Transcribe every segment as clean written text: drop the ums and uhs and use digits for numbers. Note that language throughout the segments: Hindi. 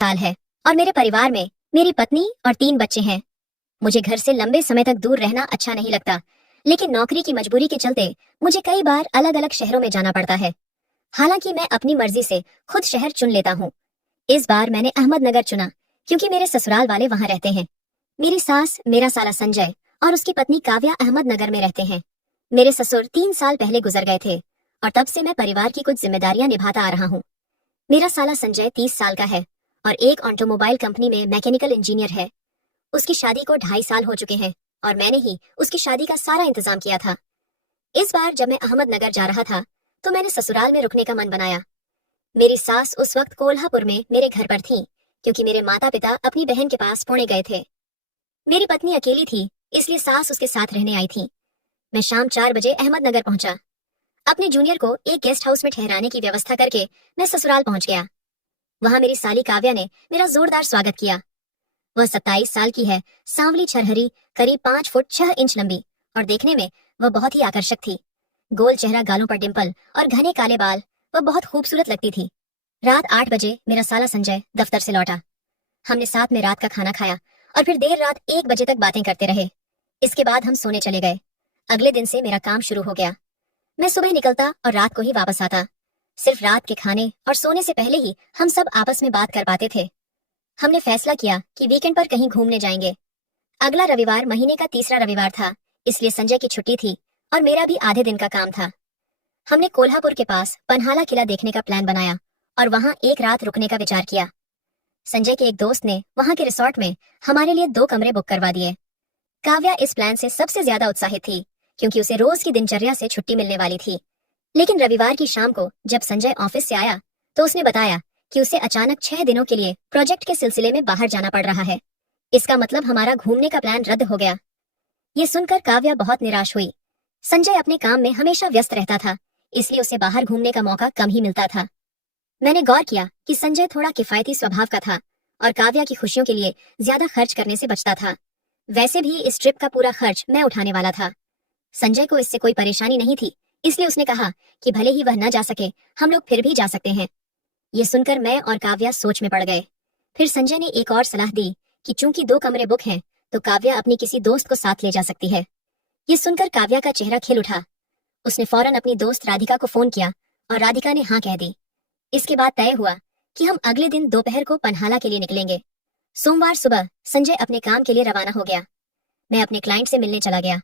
साल है और मेरे परिवार में मेरी पत्नी और 3 बच्चे हैं। मुझे घर से लंबे समय तक दूर रहना अच्छा नहीं लगता, लेकिन नौकरी की मजबूरी के चलते मुझे कई बार अलग अलग शहरों में जाना पड़ता है। हालांकि मैं अपनी मर्जी से खुद शहर चुन लेता हूँ। इस बार मैंने अहमदनगर चुना क्योंकि मेरे ससुराल वाले वहां रहते हैं। मेरी सास, मेरा साला संजय और उसकी पत्नी काव्या अहमदनगर में रहते हैं। मेरे ससुर 3 साल पहले गुजर गए थे और तब से मैं परिवार की कुछ जिम्मेदारियां निभाता आ रहा हूँ। मेरा साला संजय 30 साल का है और एक ऑटोमोबाइल कंपनी में मैकेनिकल इंजीनियर है। उसकी शादी को 2.5 साल हो चुके हैं और मैंने ही उसकी शादी का सारा इंतजाम किया था। इस बार जब मैं अहमदनगर जा रहा था तो मैंने ससुराल में रुकने का मन बनाया। मेरी सास उस वक्त कोल्हापुर में मेरे घर पर थी क्योंकि मेरे माता पिता अपनी बहन के पास पुणे गए थे। मेरी पत्नी अकेली थी, इसलिए सास उसके साथ रहने आई थी। मैं शाम 4 बजे अहमदनगर पहुंचा। अपने जूनियर को एक गेस्ट हाउस में ठहराने की व्यवस्था करके मैं ससुराल पहुंच गया। वहां मेरी साली काव्या ने मेरा जोरदार स्वागत किया। वह 27 साल की है, सांवली छरहरी, करीब 5 फुट 6 इंच लंबी और देखने में वह बहुत ही आकर्षक थी। गोल चेहरा, गालों पर डिंपल और घने काले बाल, वह बहुत खूबसूरत लगती थी। रात 8 बजे मेरा साला संजय दफ्तर से लौटा। हमने साथ में रात का खाना खाया और फिर देर रात 1 बजे तक बातें करते रहे। इसके बाद हम सोने चले गए। अगले दिन से मेरा काम शुरू हो गया। मैं सुबह निकलता और रात को ही वापस आता। सिर्फ रात के खाने और सोने से पहले ही हम सब आपस में बात कर पाते थे। हमने फैसला किया कि वीकेंड पर कहीं घूमने जाएंगे। अगला रविवार महीने का तीसरा रविवार था, इसलिए संजय की छुट्टी थी और मेरा भी आधे दिन का काम था। हमने कोल्हापुर के पास पन्हाला किला देखने का प्लान बनाया और वहां एक रात रुकने का विचार किया। संजय के एक दोस्त ने वहां के रिसोर्ट में हमारे लिए 2 कमरे बुक करवा दिए। काव्या इस प्लान से सबसे ज्यादा उत्साहित थी क्योंकि उसे रोज की दिनचर्या से छुट्टी मिलने वाली थी। लेकिन रविवार की शाम को जब संजय ऑफिस से आया तो उसने बताया कि उसे अचानक 6 दिनों के लिए प्रोजेक्ट के सिलसिले में बाहर जाना पड़ रहा है। इसका मतलब हमारा घूमने का प्लान रद्द हो गया। ये सुनकर काव्या बहुत निराश हुई। संजय अपने काम में हमेशा व्यस्त रहता था, इसलिए उसे बाहर घूमने का मौका कम ही मिलता था। मैंने गौर किया कि संजय थोड़ा किफायती स्वभाव का था और काव्या की खुशियों के लिए ज्यादा खर्च करने से बचता था। वैसे भी इस ट्रिप का पूरा खर्च मैं उठाने वाला था। संजय को इससे कोई परेशानी नहीं थी, इसलिए उसने कहा कि भले ही वह न जा सके, हम लोग फिर भी जा सकते हैं। ये सुनकर मैं और काव्या सोच में पड़ गए। फिर संजय ने एक और सलाह दी कि चूंकि 2 कमरे बुक हैं, तो काव्या अपनी किसी दोस्त को साथ ले जा सकती है। ये सुनकर काव्या का चेहरा खिल उठा। उसने फौरन अपनी दोस्त राधिका को फोन किया और राधिका ने हाँ कह दी। इसके बाद तय हुआ कि हम अगले दिन दोपहर को पन्हाला के लिए निकलेंगे। सोमवार सुबह संजय अपने काम के लिए रवाना हो गया। मैं अपने क्लाइंट से मिलने चला गया।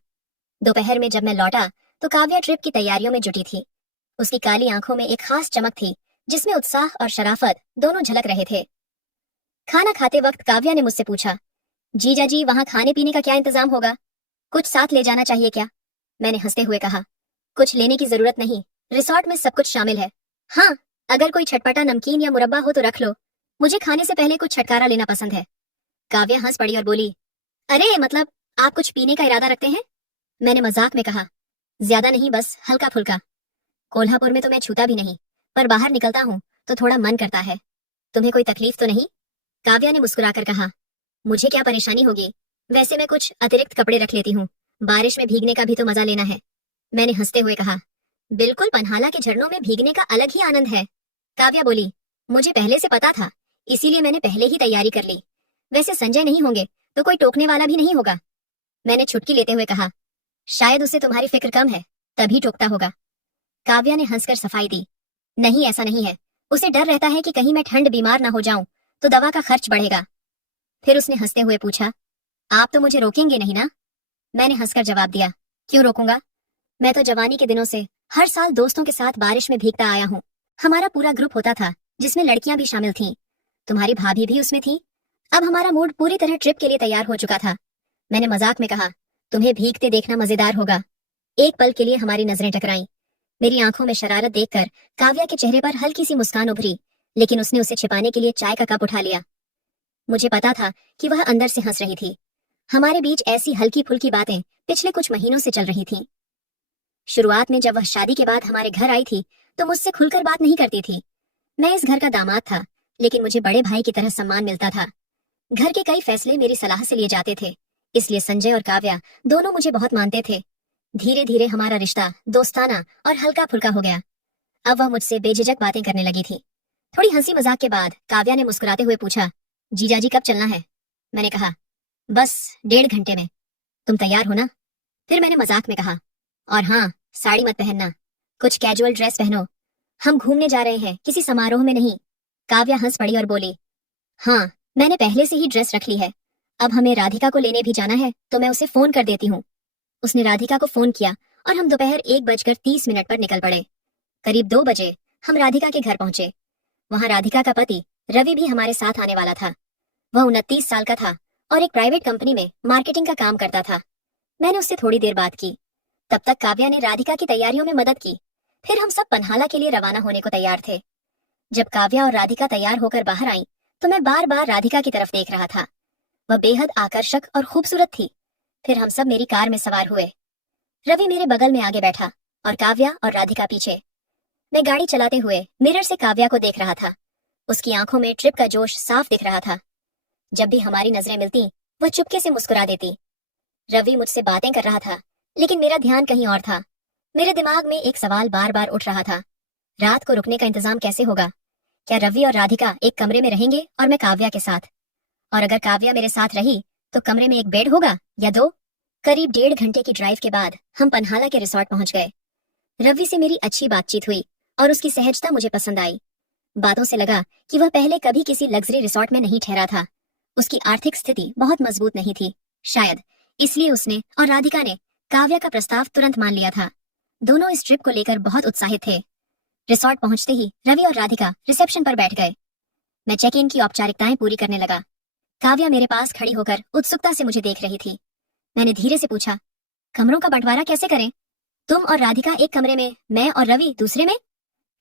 दोपहर में जब मैं लौटा तो काव्या ट्रिप की तैयारियों में जुटी थी। उसकी काली आंखों में एक खास चमक थी जिसमें उत्साह और शराफत दोनों झलक रहे थे। खाना खाते वक्त काव्या ने मुझसे पूछा, जीजा जी वहां खाने पीने का क्या इंतजाम होगा? कुछ साथ ले जाना चाहिए क्या? मैंने हंसते हुए कहा, कुछ लेने की जरूरत नहीं, रिसोर्ट में सब कुछ शामिल है। हाँ, अगर कोई चटपटा नमकीन या मुरब्बा हो तो रख लो, मुझे खाने से पहले कुछ छटकारा लेना पसंद है। काव्या हंस पड़ी और बोली, अरे मतलब आप कुछ पीने का इरादा रखते हैं? मैंने मजाक में कहा, ज्यादा नहीं, बस हल्का फुल्का। कोल्हापुर में तो मैं छूता भी नहीं, पर बाहर निकलता हूँ तो थोड़ा मन करता है। तुम्हें कोई तकलीफ तो नहीं? काव्या ने मुस्कुराकर कहा, मुझे क्या परेशानी होगी, वैसे मैं कुछ अतिरिक्त कपड़े रख लेती हूँ, बारिश में भीगने का भी तो मजा लेना है। मैंने हंसते हुए कहा, बिल्कुल, पन्हाला के झरनों में भीगने का अलग ही आनंद है। काव्या बोली, मुझे पहले से पता था, इसीलिए मैंने पहले ही तैयारी कर ली। वैसे संजय नहीं होंगे तो कोई टोकने वाला भी नहीं होगा। मैंने छुटकी लेते हुए कहा, शायद उसे तुम्हारी फिक्र कम है, तभी टोकता होगा। काव्या ने हंसकर सफाई दी, नहीं ऐसा नहीं है, उसे डर रहता है कि कहीं मैं ठंड बीमार ना हो जाऊं तो दवा का खर्च बढ़ेगा। फिर उसने हंसते हुए पूछा, आप तो मुझे रोकेंगे नहीं ना? मैंने हंसकर जवाब दिया, क्यों रोकूंगा? मैं तो जवानी के दिनों से हर साल दोस्तों के साथ बारिश में भीगता आया हूँ। हमारा पूरा ग्रुप होता था जिसमें लड़कियां भी शामिल थीं। तुम्हारी भाभी भी उसमें थी। अब हमारा मूड पूरी तरह ट्रिप के लिए तैयार हो चुका था। मैंने मजाक में कहा, तुम्हें भीगते देखना मजेदार होगा। एक पल के लिए हमारी नजरें टकराईं। मेरी आंखों में शरारत देखकर काव्या के चेहरे पर हल्की सी मुस्कान उभरी, लेकिन उसने उसे छिपाने के लिए चाय का कप उठा लिया। मुझे पता था कि वह अंदर से हंस रही थी। हमारे बीच ऐसी हल्की फुल्की बातें पिछले कुछ महीनों से चल रही थीं। शुरुआत में जब वह शादी के बाद हमारे घर आई थी तो मुझसे खुलकर बात नहीं करती थी। मैं इस घर का दामाद था, लेकिन मुझे बड़े भाई की तरह सम्मान मिलता था। घर के कई फैसले मेरी सलाह से लिए जाते थे, इसलिए संजय और काव्या दोनों मुझे बहुत मानते थे। धीरे धीरे हमारा रिश्ता दोस्ताना और हल्का फुल्का हो गया। अब वह मुझसे बेझिझक बातें करने लगी थी। थोड़ी हंसी मजाक के बाद काव्या ने मुस्कुराते हुए पूछा, जीजाजी कब चलना है? मैंने कहा, बस 1.5 घंटे में। तुम तैयार हो ना? फिर मैंने मजाक में कहा, और हाँ, साड़ी मत पहनना, कुछ कैजुअल ड्रेस पहनो, हम घूमने जा रहे हैं, किसी समारोह में नहीं। काव्या हंस पड़ी और बोली, हाँ, मैंने पहले से ही ड्रेस रख ली है, अब हमें राधिका को लेने भी जाना है तो मैं उसे फोन कर देती हूँ। उसने राधिका को फोन किया और हम दोपहर 1:30 पर निकल पड़े। करीब 2 बजे हम राधिका के घर पहुंचे। वहां राधिका का पति रवि भी हमारे साथ आने वाला था। वह 29 साल का था और एक प्राइवेट कंपनी में मार्केटिंग का काम करता था। मैंने उससे थोड़ी देर बात की। तब तक काव्या ने राधिका की तैयारियों में मदद की। फिर हम सब पन्हाला के लिए रवाना होने को तैयार थे। जब काव्या और राधिका तैयार होकर बाहर आई तो मैं बार बार राधिका की तरफ देख रहा था। वह बेहद आकर्षक और खूबसूरत थी। फिर हम सब मेरी कार में सवार हुए। रवि मेरे बगल में आगे बैठा और काव्या और राधिका पीछे। मैं गाड़ी चलाते हुए मिरर से काव्या को देख रहा था। उसकी आंखों में ट्रिप का जोश साफ दिख रहा था। जब भी हमारी नजरें मिलती वह चुपके से मुस्कुरा देती। रवि मुझसे बातें कर रहा था, लेकिन मेरा ध्यान कहीं और था। मेरे दिमाग में एक सवाल बार बार उठ रहा था, रात को रुकने का इंतजाम कैसे होगा? क्या रवि और राधिका एक कमरे में रहेंगे और मैं काव्या के साथ? और अगर काव्या मेरे साथ रही तो कमरे में एक बेड होगा या 2? करीब 1.5 घंटे की ड्राइव के बाद हम पन्हाला के रिसोर्ट पहुंच गए। रवि से मेरी अच्छी बातचीत हुई और उसकी सहजता मुझे पसंद आई। बातों से लगा कि वह पहले कभी किसी लग्जरी रिसोर्ट में नहीं ठहरा था। उसकी आर्थिक स्थिति बहुत मजबूत नहीं थी, शायद इसलिए उसने और राधिका ने काव्या का प्रस्ताव तुरंत मान लिया था। दोनों इस ट्रिप को लेकर बहुत उत्साहित थे। रिसोर्ट पहुंचते ही रवि और राधिका रिसेप्शन पर बैठ गए। मैं चेक इन की औपचारिकताएं पूरी करने लगा। काव्या मेरे पास खड़ी होकर उत्सुकता से मुझे देख रही थी। मैंने धीरे से पूछा, कमरों का बंटवारा कैसे करें? तुम और राधिका एक कमरे में, मैं और रवि दूसरे में?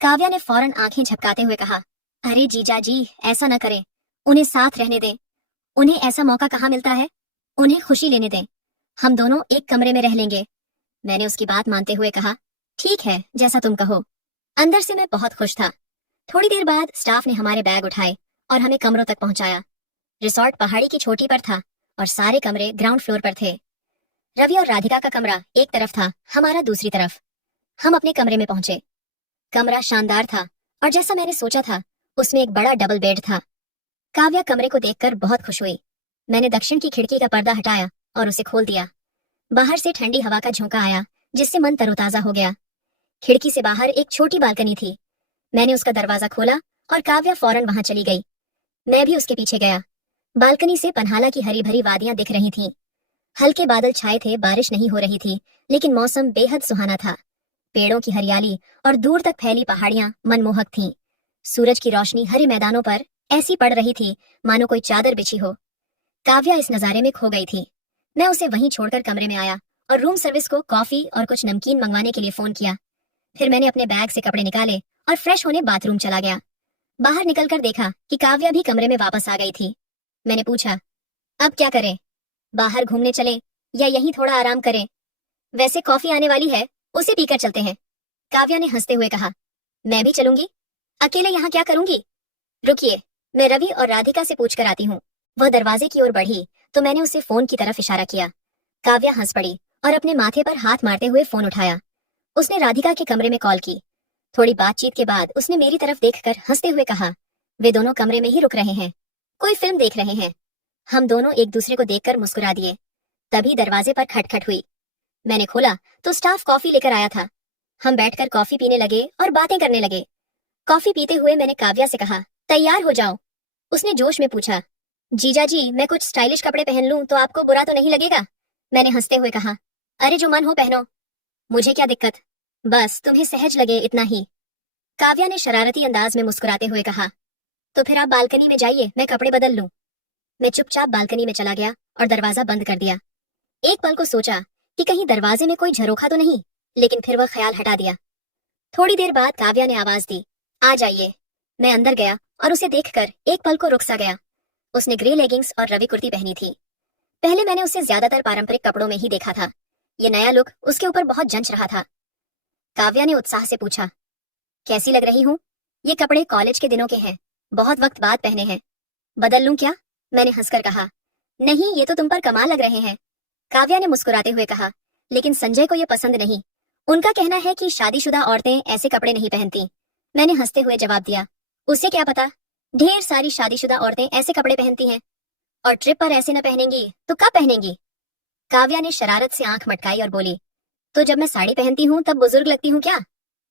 काव्या ने फौरन आंखें झपकाते हुए कहा, अरे जीजा जी, ऐसा न करें, उन्हें साथ रहने दें। उन्हें ऐसा मौका कहाँ मिलता है, उन्हें खुशी लेने दें। हम दोनों एक कमरे में रह लेंगे। मैंने उसकी बात मानते हुए कहा, ठीक है, जैसा तुम कहो। अंदर से मैं बहुत खुश था। थोड़ी देर बाद स्टाफ ने हमारे बैग उठाए और हमें कमरों तक पहुंचाया। रिसोर्ट पहाड़ी की चोटी पर था और सारे कमरे ग्राउंड फ्लोर पर थे। रवि और राधिका का कमरा एक तरफ था, हमारा दूसरी तरफ। हम अपने कमरे में पहुंचे। कमरा शानदार था और जैसा मैंने सोचा था, उसमें एक बड़ा डबल बेड था। काव्या कमरे को देखकर बहुत खुश हुई। मैंने दक्षिण की खिड़की का पर्दा हटाया और उसे खोल दिया। बाहर से ठंडी हवा का झोंका आया, जिससे मन तरोताजा हो गया। खिड़की से बाहर एक छोटी बालकनी थी। मैंने उसका दरवाजा खोला और काव्या फौरन वहां चली गई। मैं भी उसके पीछे गया। बालकनी से पन्हाला की हरी भरी वादियां दिख रही थीं। हल्के बादल छाए थे, बारिश नहीं हो रही थी, लेकिन मौसम बेहद सुहाना था। पेड़ों की हरियाली और दूर तक फैली पहाड़ियां मनमोहक थीं। सूरज की रोशनी हरे मैदानों पर ऐसी पड़ रही थी मानो कोई चादर बिछी हो। काव्या इस नजारे में खो गई थी। मैं उसे वहीं छोड़कर कमरे में आया और रूम सर्विस को कॉफी और कुछ नमकीन मंगवाने के लिए फोन किया। फिर मैंने अपने बैग से कपड़े निकाले और फ्रेश होने बाथरूम चला गया। बाहर निकलकर देखा कि काव्या भी कमरे में वापस आ गई थी। मैंने पूछा, अब क्या करें? बाहर घूमने चलें या यहीं थोड़ा आराम करें? वैसे कॉफी आने वाली है, उसे पीकर चलते हैं। काव्या ने हंसते हुए कहा, मैं भी चलूंगी। अकेले यहाँ क्या करूंगी? रुकिए, मैं रवि और राधिका से पूछ कर आती हूँ। वह दरवाजे की ओर बढ़ी तो मैंने उसे फोन की तरफ इशारा किया। काव्या हंस पड़ी और अपने माथे पर हाथ मारते हुए फोन उठाया। उसने राधिका के कमरे में कॉल की। थोड़ी बातचीत के बाद उसने मेरी तरफ देखकर हंसते हुए कहा, वे दोनों कमरे में ही रुक रहे हैं, कोई फिल्म देख रहे हैं। हम दोनों एक दूसरे को देखकर मुस्कुरा दिए। तभी दरवाजे पर खटखट हुई। मैंने खोला तो स्टाफ कॉफी लेकर आया था। हम बैठकर कॉफी पीने लगे और बातें करने लगे। कॉफी पीते हुए मैंने काव्या से कहा, तैयार हो जाओ। उसने जोश में पूछा, जीजा जी, मैं कुछ स्टाइलिश कपड़े पहन लूं तो आपको बुरा तो नहीं लगेगा? मैंने हंसते हुए कहा, अरे जो मन हो पहनो, मुझे क्या दिक्कत, बस तुम्हें सहज लगे इतना ही। काव्या ने शरारती अंदाज में मुस्कुराते हुए कहा, तो फिर आप बालकनी में जाइए, मैं कपड़े बदल लूं। मैं चुपचाप बालकनी में चला गया और दरवाजा बंद कर दिया। एक पल को सोचा कि कहीं दरवाजे में कोई झरोखा तो नहीं, लेकिन फिर वह ख्याल हटा दिया। थोड़ी देर बाद काव्या ने आवाज दी, आ जाइए। मैं अंदर गया और उसे देखकर एक पल को रुक सा गया। उसने ग्रे लेगिंग्स और रवि कुर्ती पहनी थी। पहले मैंने उसे ज्यादातर पारंपरिक कपड़ों में ही देखा था। ये नया लुक उसके ऊपर बहुत जंच रहा था। काव्या ने उत्साह से पूछा, कैसी लग रही हूँ? ये कपड़े कॉलेज के दिनों के हैं, बहुत वक्त बाद पहने हैं। बदल लूं क्या? मैंने हंसकर कहा, नहीं, ये तो तुम पर कमाल लग रहे हैं। काव्या ने मुस्कुराते हुए कहा, लेकिन संजय को ये पसंद नहीं। उनका कहना है कि शादीशुदा औरतें ऐसे कपड़े नहीं पहनती। मैंने हंसते हुए जवाब दिया, उसे क्या पता, ढेर सारी शादीशुदा औरतें ऐसे कपड़े पहनती हैं, और ट्रिप पर ऐसे न पहनेंगी तो कब पहनेंगी? काव्या ने शरारत से आंख मटकाई और बोली, तो जब मैं साड़ी पहनती हूँ तब बुजुर्ग लगती हूँ क्या?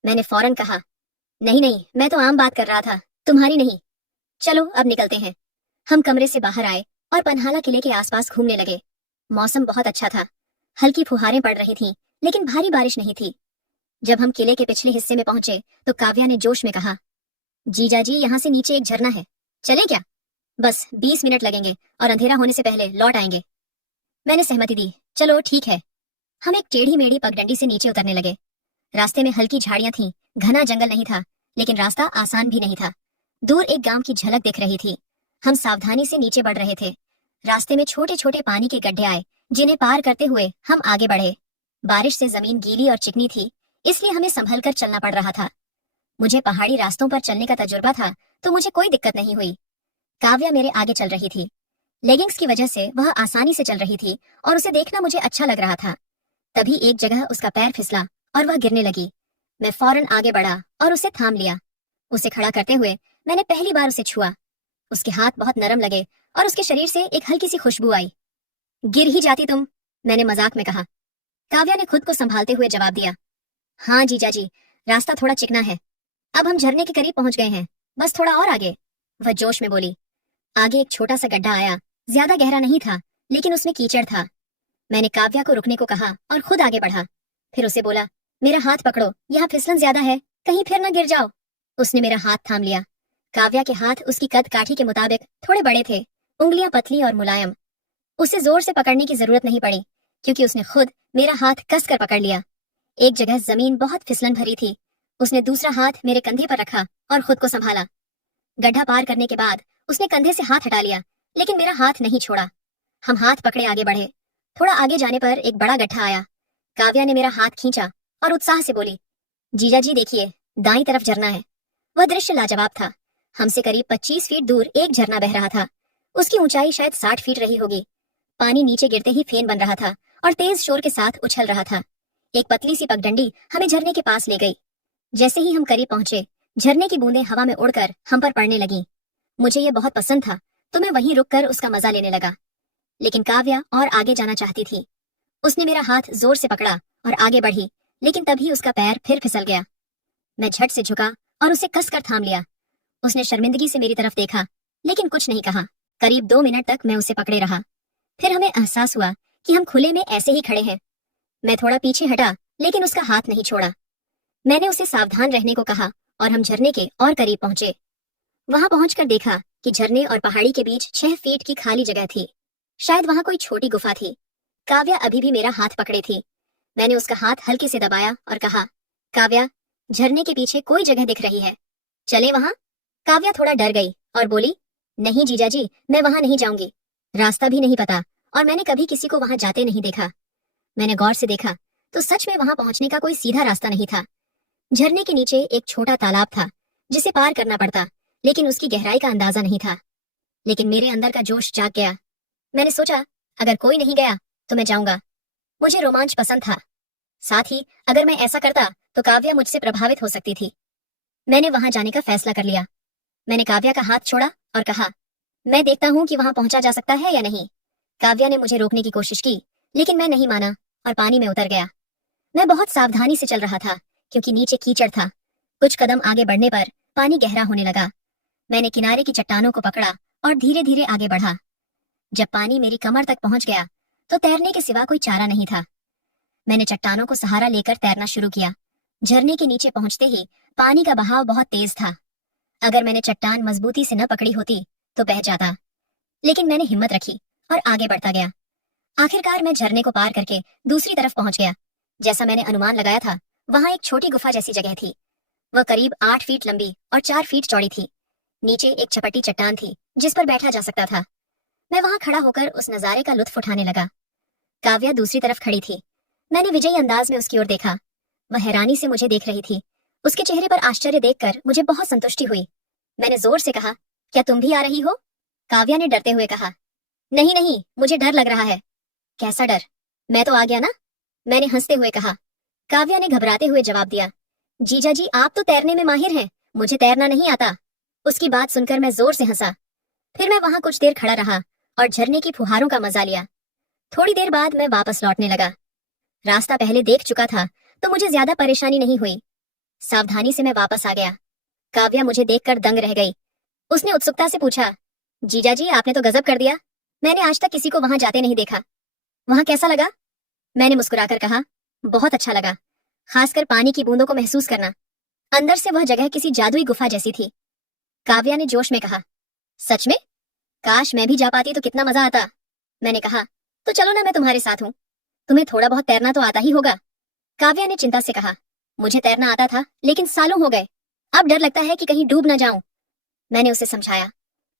मैंने फौरन कहा, नहीं नहीं, मैं तो आम बात कर रहा था, तुम्हारी नहीं। चलो अब निकलते हैं। हम कमरे से बाहर आए और पन्हाला किले के आसपास घूमने लगे। मौसम बहुत अच्छा था, हल्की फुहारें पड़ रही थीं, लेकिन भारी बारिश नहीं थी। जब हम किले के पिछले हिस्से में पहुंचे तो काव्या ने जोश में कहा, जीजा जी, यहाँ से नीचे एक झरना है, चले क्या? बस 20 मिनट लगेंगे और अंधेरा होने से पहले लौट आएंगे। मैंने सहमति दी, चलो ठीक है। हम एक टेढ़ी मेढ़ी पगडंडी से नीचे उतरने लगे। रास्ते में हल्की झाड़ियां थीं, घना जंगल नहीं था, लेकिन रास्ता आसान भी नहीं था। दूर एक गांव की झलक दिख रही थी। हम सावधानी से नीचे बढ़ रहे थे। रास्ते में छोटे छोटे पानी के गड्ढे आए, जिन्हें पार करते हुए हम आगे बढ़े। बारिश से जमीन गीली और चिकनी थी, इसलिए हमें संभल कर चलना पड़ रहा था। मुझे पहाड़ी रास्तों पर चलने का तजुर्बा था, तो मुझे कोई दिक्कत नहीं हुई। काव्या मेरे आगे चल रही थी। लेगिंग्स की वजह से वह आसानी से चल रही थी और उसे देखना मुझे अच्छा लग रहा था। तभी एक जगह उसका पैर फिसला और वह गिरने लगी। मैं फौरन आगे बढ़ा और उसे थाम लिया। उसे खड़ा करते हुए मैंने पहली बार उसे छुआ। उसके हाथ बहुत नरम लगे और उसके शरीर से एक हल्की सी खुशबू आई। गिर ही जाती तुम, मैंने मजाक में कहा। काव्या ने खुद को संभालते हुए जवाब दिया, हाँ जीजा जी, रास्ता थोड़ा चिकना है। अब हम झरने के करीब पहुंच गए हैं, बस थोड़ा और आगे, वह जोश में बोली। आगे एक छोटा सा गड्ढा आया, ज्यादा गहरा नहीं था, लेकिन उसमें कीचड़ था। मैंने काव्या को रुकने को कहा और खुद आगे बढ़ा। फिर उसे बोला, मेरा हाथ पकड़ो, यहाँ फिसलन ज्यादा है, कहीं फिर न गिर जाओ। उसने मेरा हाथ थाम लिया। काव्या के हाथ उसकी कद काठी के मुताबिक थोड़े बड़े थे, उंगलियां पतली और मुलायम। उसे जोर से पकड़ने की जरूरत नहीं पड़ी, क्योंकि उसने खुद मेरा हाथ कस कर पकड़ लिया। एक जगह जमीन बहुत फिसलन भरी थी। उसने दूसरा हाथ मेरे कंधे पर रखा और खुद को संभाला। गड्ढा पार करने के बाद उसने कंधे से हाथ हटा लिया, लेकिन मेरा हाथ नहीं छोड़ा। हम हाथ पकड़े आगे बढ़े। थोड़ा आगे जाने पर एक बड़ा गड्ढा आया। काव्या ने मेरा हाथ खींचा और उत्साह से बोली, जीजा जी देखिए, दाईं तरफ झरना है। वह दृश्य लाजवाब था। हमसे करीब 25 फीट दूर एक झरना बह रहा था। उसकी ऊंचाई शायद 60 फीट रही होगी। पानी नीचे गिरते ही फेन बन रहा था और तेज शोर के साथ उछल रहा था। एक पतली सी पगडंडी हमें झरने के पास ले गई। जैसे ही हम करीब पहुंचे, झरने की बूंदें हवा में उड़कर हम पर पड़ने लगीं। मुझे ये बहुत पसंद था, तो मैं वहीं रुककर उसका मजा लेने लगा। लेकिन काव्या और आगे जाना चाहती थी। उसने मेरा हाथ जोर से पकड़ा और आगे बढ़ी, लेकिन तभी उसका पैर फिर फिसल गया। मैं झट से झुका और उसे कसकर थाम लिया। उसने शर्मिंदगी से मेरी तरफ देखा, लेकिन कुछ नहीं कहा। करीब 2 मिनट तक मैं उसे पकड़े रहा। फिर हमें एहसास हुआ कि हम खुले में ऐसे ही खड़े हैं। मैं थोड़ा पीछे हटा, लेकिन उसका हाथ नहीं छोड़ा। मैंने उसे सावधान रहने को कहा और हम झरने के और करीब पहुंचे। वहां पहुंचकर देखा कि झरने और पहाड़ी के बीच 6 फीट की खाली जगह थी। शायद वहां कोई छोटी गुफा थी। काव्या अभी भी मेरा हाथ पकड़े थी। मैंने उसका हाथ हल्के से दबाया और कहा, काव्या, झरने के पीछे कोई जगह दिख रही है, चले वहां? काव्या थोड़ा डर गई और बोली, नहीं जीजा जी, मैं वहां नहीं जाऊंगी। रास्ता भी नहीं पता और मैंने कभी किसी को वहां जाते नहीं देखा। मैंने गौर से देखा तो सच में वहां पहुंचने का कोई सीधा रास्ता नहीं था। झरने के नीचे एक छोटा तालाब था, जिसे पार करना पड़ता, लेकिन उसकी गहराई का अंदाजा नहीं था। लेकिन मेरे अंदर का जोश जाग गया। मैंने सोचा, अगर कोई नहीं गया तो मैं जाऊंगा। मुझे रोमांच पसंद था। साथ ही अगर मैं ऐसा करता तो काव्या मुझसे प्रभावित हो सकती थी। मैंने वहां जाने का फैसला कर लिया। मैंने काव्या का हाथ छोड़ा और कहा, मैं देखता हूं कि वहां पहुंचा जा सकता है या नहीं। काव्या ने मुझे रोकने की कोशिश की, लेकिन मैं नहीं माना और पानी में उतर गया। मैं बहुत सावधानी से चल रहा था, क्योंकि नीचे कीचड़ था। कुछ कदम आगे बढ़ने पर पानी गहरा होने लगा। मैंने किनारे की चट्टानों को पकड़ा और धीरे धीरे आगे बढ़ा। जब पानी मेरी कमर तक पहुंच गया तो तैरने के सिवा कोई चारा नहीं था। मैंने चट्टानों को सहारा लेकर तैरना शुरू किया। झरने के नीचे पहुंचते ही पानी का बहाव बहुत तेज था। अगर मैंने चट्टान मजबूती से न पकड़ी होती तो बह जाता, लेकिन मैंने हिम्मत रखी और आगे बढ़ता गया। आखिरकार मैं झरने को पार करके दूसरी तरफ पहुंच गया। जैसा मैंने अनुमान लगाया था, वहां एक छोटी गुफा जैसी जगह थी। वह करीब 8 फीट लंबी और 4 फीट चौड़ी थी। नीचे एक चपटी चट्टान थी जिस पर बैठा जा सकता था। मैं वहां खड़ा होकर उस नजारे का लुत्फ उठाने लगा। काव्या दूसरी तरफ खड़ी थी। मैंने विजयी अंदाज में उसकी ओर देखा। वह हैरानी से मुझे देख रही थी। उसके चेहरे पर आश्चर्य देखकर मुझे बहुत संतुष्टि हुई। मैंने जोर से कहा, क्या तुम भी आ रही हो? काव्या ने डरते हुए कहा, नहीं नहीं, मुझे डर लग रहा है। कैसा डर? मैं तो आ गया ना, मैंने हंसते हुए कहा। काव्या ने घबराते हुए जवाब दिया, जीजा जी, आप तो तैरने में माहिर हैं, मुझे तैरना नहीं आता। उसकी बात सुनकर मैं जोर से हंसा। फिर मैं वहां कुछ देर खड़ा रहा और झरने की फुहारों का मजा लिया। थोड़ी देर बाद मैं वापस लौटने लगा। रास्ता पहले देख चुका था तो मुझे ज्यादा परेशानी नहीं हुई। सावधानी से मैं वापस आ गया। काव्या मुझे देखकर दंग रह गई। उसने उत्सुकता से पूछा, जीजा जी आपने तो गजब कर दिया, मैंने आज तक किसी को वहां जाते नहीं देखा। वहां कैसा लगा? मैंने मुस्कुराकर कहा, बहुत अच्छा लगा, खासकर पानी की बूंदों को महसूस करना। अंदर से वह जगह किसी जादुई गुफा जैसी थी। काव्या ने जोश में कहा, सच में? काश मैं भी जा पाती तो कितना मजा आता। मैंने कहा, तो चलो ना, मैं तुम्हारे साथ हूँ। तुम्हें थोड़ा बहुत तैरना तो आता ही होगा। काव्या ने चिंता से कहा, मुझे तैरना आता था लेकिन सालों हो गए, अब डर लगता है कि कहीं डूब ना जाऊं। मैंने उसे समझाया।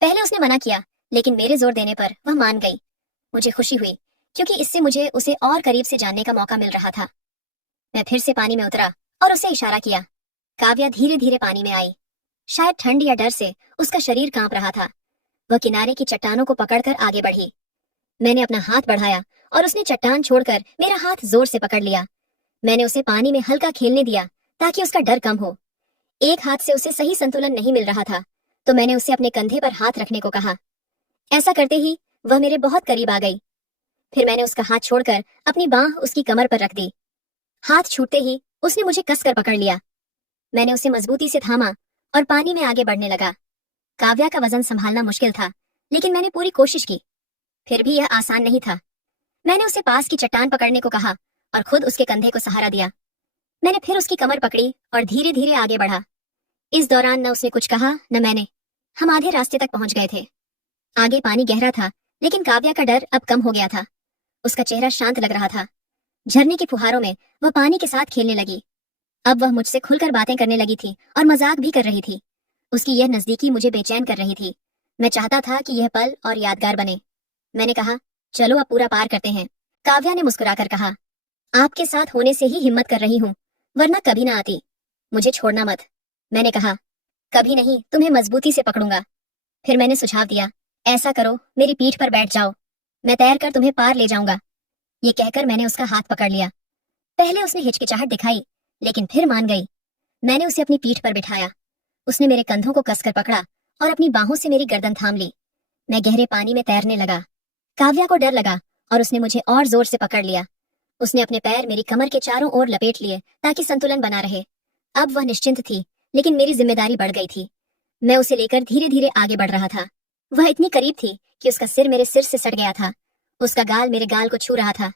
पहले उसने मना किया लेकिन मेरे जोर देने पर वह मान गई। मुझे खुशी हुई क्योंकि इससे मुझे उसे और करीब से जानने का मौका मिल रहा था। मैं फिर से पानी में उतरा और उसे इशारा किया। काव्या धीरे धीरे पानी में आई। शायद ठंड या डर से उसका शरीर कांप रहा था। वह किनारे की चट्टानों को पकड़कर आगे बढ़ी। मैंने अपना हाथ बढ़ाया और उसने चट्टान छोड़कर मेरा हाथ जोर से पकड़ लिया। मैंने उसे पानी में हल्का खेलने दिया ताकि उसका डर कम हो। एक हाथ से उसे सही संतुलन नहीं मिल रहा था तो मैंने उसे अपने कंधे पर हाथ रखने को कहा। ऐसा करते ही वह मेरे बहुत करीब आ गई। फिर मैंने उसका हाथ छोड़कर अपनी बांह उसकी कमर पर रख दी। हाथ छूटते ही उसने मुझे कसकर पकड़ लिया। मैंने उसे मजबूती से थामा और पानी में आगे बढ़ने लगा। काव्या का वजन संभालना मुश्किल था लेकिन मैंने पूरी कोशिश की। फिर भी यह आसान नहीं था। मैंने उसे पास की चट्टान पकड़ने को कहा और खुद उसके कंधे को सहारा दिया। मैंने फिर उसकी कमर पकड़ी और धीरे धीरे आगे बढ़ा। इस दौरान न उसने कुछ कहा न मैंने। हम आधे रास्ते तक पहुंच गए थे। आगे पानी गहरा था लेकिन काव्या का डर अब कम हो गया था। उसका चेहरा शांत लग रहा था। झरने की फुहारों में वह पानी के साथ खेलने लगी। अब वह मुझसे खुलकर बातें करने लगी थी और मजाक भी कर रही थी। उसकी यह नजदीकी मुझे बेचैन कर रही थी। मैं चाहता था कि यह पल और यादगार बने। मैंने कहा, चलो अब पूरा पार करते हैं। काव्या ने मुस्कुराकर कहा, आपके साथ होने से ही हिम्मत कर रही हूँ, वरना कभी ना आती। मुझे छोड़ना मत। मैंने कहा, कभी नहीं, तुम्हें मजबूती से पकड़ूंगा। फिर मैंने सुझाव दिया, ऐसा करो, मेरी पीठ पर बैठ जाओ, मैं तैर कर तुम्हें पार ले जाऊंगा। ये कहकर मैंने उसका हाथ पकड़ लिया। पहले उसने हिचकिचाहट दिखाई लेकिन फिर मान गई। मैंने उसे अपनी पीठ पर बिठाया। उसने मेरे कंधों को कसकर पकड़ा और अपनी बाहों से मेरी गर्दन थाम ली। मैं गहरे पानी में तैरने लगा। काव्या को डर लगा और उसने मुझे और जोर से पकड़ लिया। उसने अपने पैर मेरी कमर के चारों ओर लपेट लिए ताकि संतुलन बना रहे। अब वह निश्चिंत थी लेकिन मेरी जिम्मेदारी बढ़ गई थी। मैं उसे लेकर धीरे धीरे आगे बढ़ रहा था। वह इतनी करीब थी कि उसका सिर मेरे सिर से सट गया था। उसका गाल मेरे गाल को छू रहा था।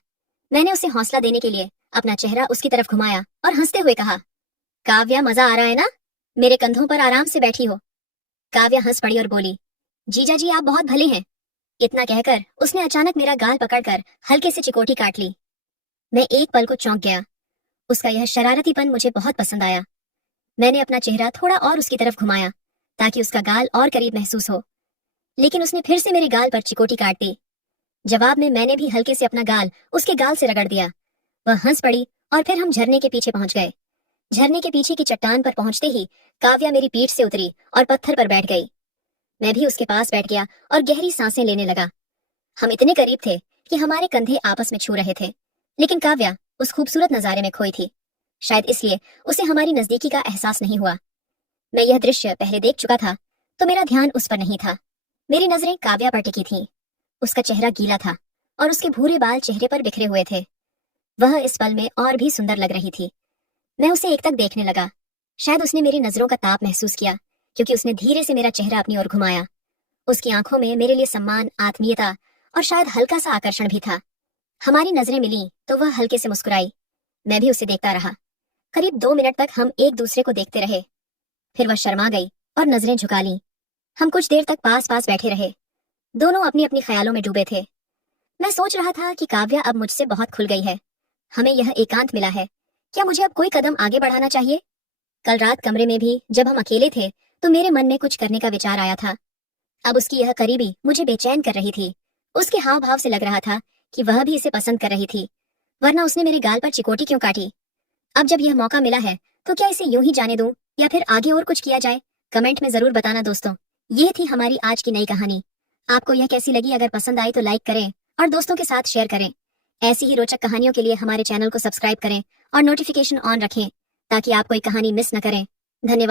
मैंने उसे हौसला देने के लिए अपना चेहरा उसकी तरफ घुमाया और हंसते हुए कहा, काव्या मजा आ रहा है ना? मेरे कंधों पर आराम से बैठी हो। काव्या हंस पड़ी और बोली, जीजा जी आप बहुत भले हैं। इतना कहकर उसने अचानक मेरा गाल पकड़कर हल्के से चिकोटी काट ली। मैं एक पल को चौंक गया। उसका यह शरारतीपन मुझे बहुत पसंद आया। मैंने अपना चेहरा थोड़ा और उसकी तरफ घुमाया ताकि उसका गाल और करीब महसूस हो, लेकिन उसने फिर से मेरे गाल पर चिकोटी काट दी। जवाब में मैंने भी हल्के से अपना गाल उसके गाल से रगड़ दिया। वह हंस पड़ी और फिर हम झरने के पीछे पहुंच गए। झरने के पीछे की चट्टान पर पहुंचते ही काव्या मेरी पीठ से उतरी और पत्थर पर बैठ गई। मैं भी उसके पास बैठ गया और गहरी सांसें लेने लगा। हम इतने करीब थे कि हमारे कंधे आपस में छू रहे थे, लेकिन काव्या उस खूबसूरत नजारे में खोई थी। शायद इसलिए उसे हमारी नजदीकी का एहसास नहीं हुआ। मैं यह दृश्य पहले देख चुका था तो मेरा ध्यान उस पर नहीं था। मेरी नजरें काव्या पर टिकी थीं। उसका चेहरा गीला था और उसके भूरे बाल चेहरे पर बिखरे हुए थे। वह इस पल में और भी सुंदर लग रही थी। मैं उसे एकटक देखने लगा। शायद उसने मेरी नजरों का ताप महसूस किया क्योंकि उसने धीरे से मेरा चेहरा अपनी ओर घुमाया। उसकी आंखों में मेरे लिए सम्मान, आत्मीयता और शायद हल्का सा आकर्षण भी था। हमारी नजरें मिली तो वह हल्के से मुस्कुराई। मैं भी उसे देखता रहा। करीब 2 मिनट तक हम एक दूसरे को देखते रहे। फिर वह शर्मा गई और नजरें झुका लीं। हम कुछ देर तक पास पास बैठे रहे। दोनों अपनी अपनी ख्यालों में डूबे थे। मैं सोच रहा था कि काव्या अब मुझसे बहुत खुल गई है। हमें यह एकांत मिला है। क्या मुझे अब कोई कदम आगे बढ़ाना चाहिए? कल रात कमरे में भी जब हम अकेले थे तो मेरे मन में कुछ करने का विचार आया था। अब उसकी यह करीबी मुझे बेचैन कर रही थी। उसके हाव भाव से लग रहा था कि वह भी इसे पसंद कर रही थी, वरना उसने मेरे गाल पर चिकोटी क्यों काटी? अब जब यह मौका मिला है तो क्या इसे यूं ही जाने दूं या फिर आगे और कुछ किया जाए? कमेंट में जरूर बताना दोस्तों। ये थी हमारी आज की नई कहानी। आपको यह कैसी लगी? अगर पसंद आई तो लाइक करें और दोस्तों के साथ शेयर करें। ऐसी ही रोचक कहानियों के लिए हमारे चैनल को सब्सक्राइब करें और नोटिफिकेशन ऑन रखें ताकि आप कोई कहानी मिस न करें। धन्यवाद।